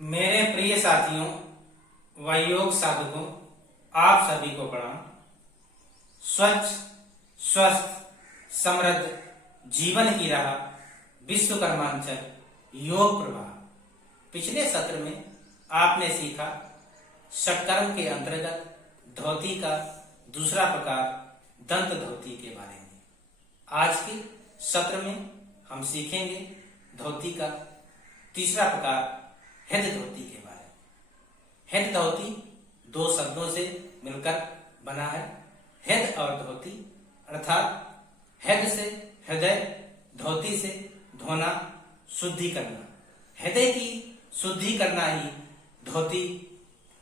मेरे प्रिय साथियों व योग साधकों, आप सभी को प्रणाम। स्वच्छ, स्वस्थ, समृद्ध जीवन की राह विश्वकर्मांचल योग प्रवाह। पिछले सत्र में आपने सीखा षटकर्म के अंतर्गत धोती का दूसरा प्रकार दंत धोती के बारे में। आज के सत्र में हम सीखेंगे धोती का तीसरा प्रकार हेड धोती के बारे में। हेड धोती दो शब्दों से मिलकर बना है। हेड और धोती अर्थात हेड से हृदय, धोती से धोना, शुद्धि करना। हृदय की शुद्धि करना ही धोती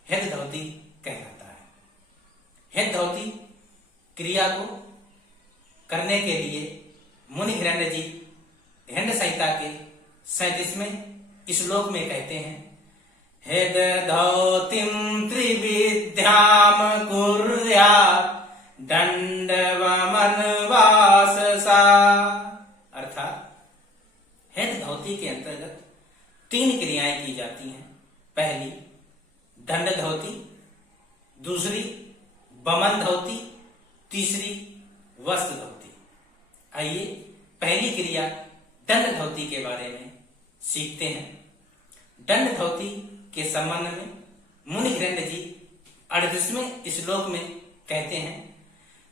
हेड धोती कहलाता है। हेड धोती क्रिया को करने के लिए मुनि हिरण्य जी हिरण्य संहिता के 37वें श्लोक में कहते हैं, हेद धौतिम त्रिविद्याम कुर्यात् दंडवमन वाससा। अर्थात हेड धोती के अंतर्गत 3 क्रियाएं की जाती हैं। पहली दंड धोती, दूसरी बमन धोती, तीसरी वस्त्र धोती। आइए पहली क्रिया दंड धोती के बारे में सीखते हैं। दंड धोती के संबंध में मुनि हिरण्य जी 38वें श्लोक में कहते हैं,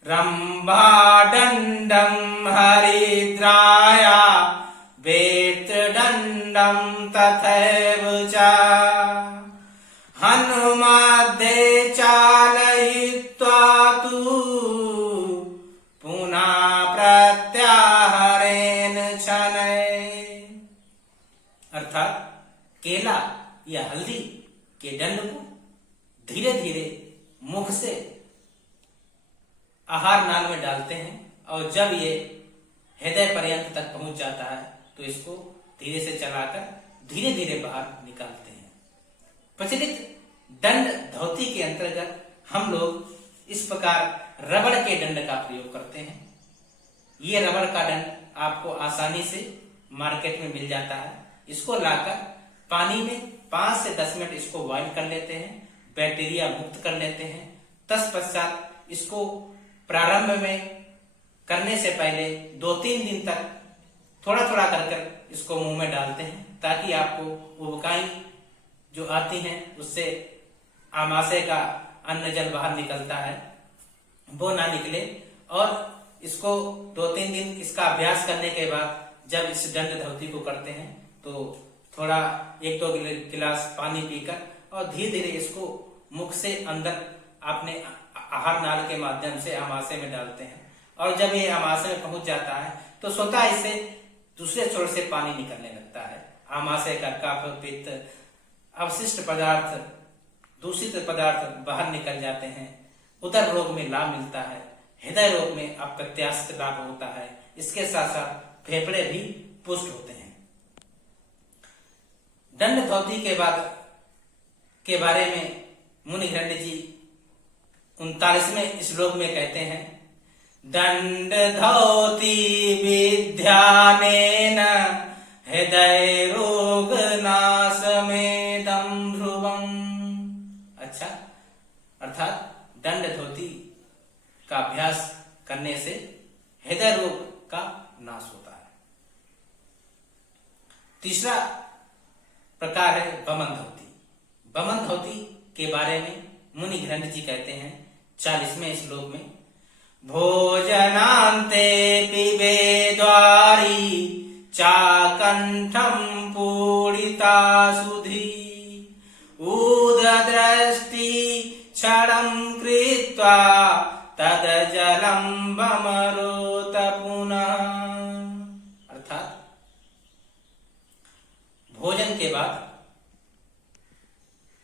रंभा दंडम हरिद्राया वेत दंडम तथैव च हनुमद्ये चालयित्वा तु पुनः प्रत्याहरेण शनैः। अर्थात केला या हल्दी के दंड को धीरे धीरे मुख से आहार नाल में डालते हैं और जब ये हृदय पर्यंत तक पहुंच जाता है तो इसको धीरे से चलाकर धीरे धीरे बाहर निकालते हैं। प्रचलित दंड धोती के अंतर्गत हम लोग इस प्रकार रबड़ के दंड का प्रयोग करते हैं। ये रबड़ का दंड आपको आसानी से मार्केट में मिल जाता है। इसको लाकर पानी में 5 से 10 मिनट इसको बॉइल कर लेते हैं, बैक्टीरिया मुक्त कर लेते हैं। तत्पश्चात इसको प्रारंभ में करने से पहले 2-3 दिन तक थोड़ा थोड़ा कर इसको मुंह में डालते हैं, ताकि आपको उबकाई जो आती हैं उससे आमाशय का अन्न जल बाहर निकलता है वो ना निकले। और इसको 2-3 दिन इसका अभ्यास करने के बाद जब इस दंड धोती को करते हैं तो थोड़ा 1-2 गिलास पानी पीकर और धीरे धीरे इसको मुख से अंदर अपने आहार नाल के माध्यम से आमाशय में डालते हैं। और जब ये आमाशय में पहुंच जाता है तो स्वतः इससे दूसरे छोर से पानी निकलने लगता है। आमाशय का कफ, पित्त, अवशिष्ट पदार्थ, दूषित पदार्थ बाहर निकल जाते हैं। उदर रोग में लाभ मिलता है, हृदय रोग में अप्रत्याशित लाभ होता है। इसके साथ साथ फेफड़े भी पुष्ट होते हैं। दंड धोती के बारे में मुनि हिरण्य जी 39वें श्लोक में कहते हैं, दंड धोती विद्यानेन हृदय रोग नाशमेदं ध्रुवम्। अच्छा, अर्थात दंड धोती का अभ्यास करने से हृदय रोग का नाश होता है। तीसरा प्रकार है बमन धोती। बमन धोती के बारे में मुनि हिरण्य जी कहते हैं 40वें श्लोक में, भोजनान्ते पिबेद्वारी चाकंठम पूरिता सुधी उददृष्टि क्षणं कृत्वा तद जलम बमरोत पुनः। अर्थात भोजन के बाद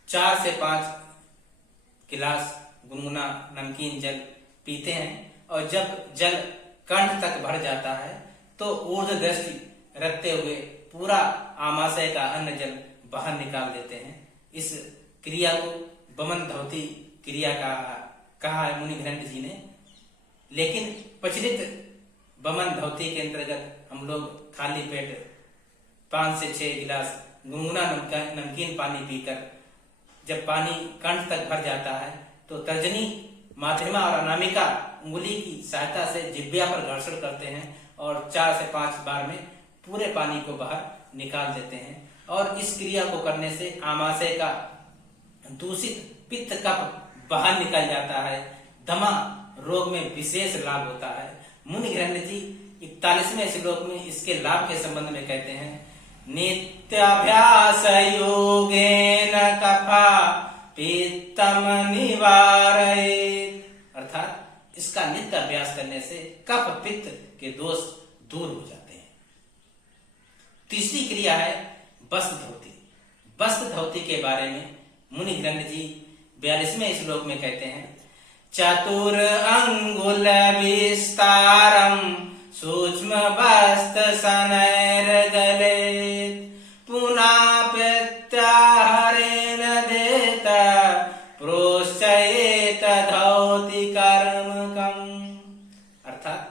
4 से 5 गिलास गुनगुना नमकीन जल पीते हैं और जब जल कंठ तक भर जाता है तो ऊर्ध्व दृष्टि रखते हुए पूरा आमाशय का अन्न जल बाहर निकाल देते हैं। इस क्रिया को बमन धोती क्रिया कहा है मुनि हिरण्य जी ने। लेकिन प्रचलित बमन धोती के अंतर्गत हम लोग खाली पेट 5 से 6 गिलास गुनगुना नमकीन पानी पीकर जब पानी कंठ तक भर जाता है तो तर्जनी, माध्यमा और अनामिका उंगली की सहायता से जिह्वा पर घर्षण करते हैं और 4 से 5 बार में पूरे पानी को बाहर निकाल देते हैं। और इस क्रिया को करने से आमाशय का दूषित पित्त कफ बाहर निकल जाता है। दमा रोग में विशेष लाभ होता है। मुनि हिरण्य जी 41वें श्लोक में इसके लाभ के संबंध में कहते हैं, नित्याभ्यास योगेन कफा पित्तम निवारयेत्, अर्थात इसका नित्य अभ्यास करने से कफ पित्त के दोष दूर हो जाते हैं। तीसरी क्रिया है वस्त्र धौती। वस्त्र धौती के बारे में मुनि हिरण्य जी 42वें श्लोक में कहते हैं, चतुर अंगुल विस्तारम सूक्ष्म वस्त्र शनैर्गलेत् पुनः प्रत्याहारेण देत प्रोश्चयेत धौति कर्मकम्, अर्थात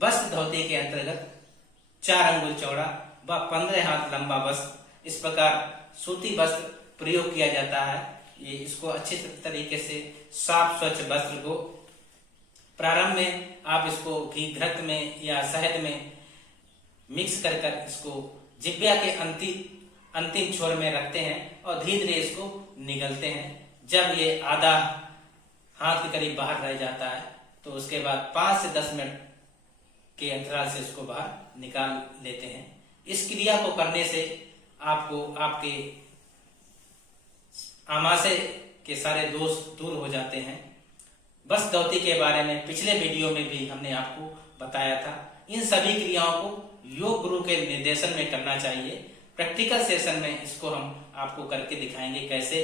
वस्त्र धौती के अंतर्गत 4 अंगुल चौड़ा व 15 हाथ लंबा वस्त्र, इस प्रकार सूती वस्त्र प्रयोग किया जाता है। ये इसको अच्छे तरीके से साफ स्वच्छ वस्त्र को प्रारंभ में आप इसको घी घृत में या शहद में मिक्स कर इसको जिह्वा के अंतिम छोर में रखते हैं और धीरे धीरे इसको निगलते हैं। जब ये आधा हाथ के करीब बाहर रह जाता है तो उसके बाद 5 से 10 मिनट के अंतराल से इसको बाहर निकाल लेते हैं। इस क्रिया को करने से आपको आपके आमाशय के सारे दोष दूर हो जाते हैं। वस्त्र धौती के बारे में पिछले वीडियो में भी हमने आपको बताया था। इन सभी क्रियाओं को योग गुरु के निर्देशन में करना चाहिए। प्रैक्टिकल सेशन में इसको हम आपको करके दिखाएंगे, कैसे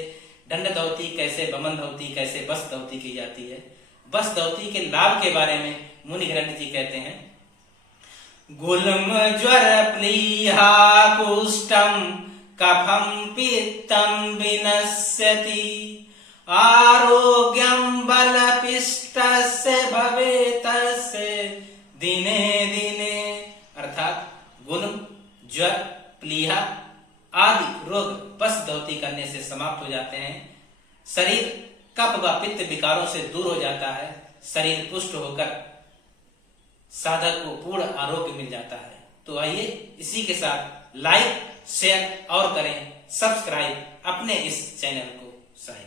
दंड धौती, कैसे बमन धौती, कैसे वस्त्र धौती की जाती है। वस्त्र धौती के लाभ के बारे में मुनि हिरण्य जी कहते हैं, गुल्म ज्वर प्लीहा कुष्ठम कफम पित्तम विनश्यति आरोग्यम बलपिष्टस्य भवेतस्य दिने दिने, अर्थात गुल्म, ज्वर, प्लीहा आदि रोग वस्त्र धौती करने से समाप्त हो जाते हैं। शरीर कफ व पित्त विकारों से दूर हो जाता है। शरीर पुष्ट होकर साधक को पूर्ण आरोग्य मिल जाता है। तो आइए इसी के साथ लाइक, शेयर और करें सब्सक्राइब अपने इस चैनल को सही।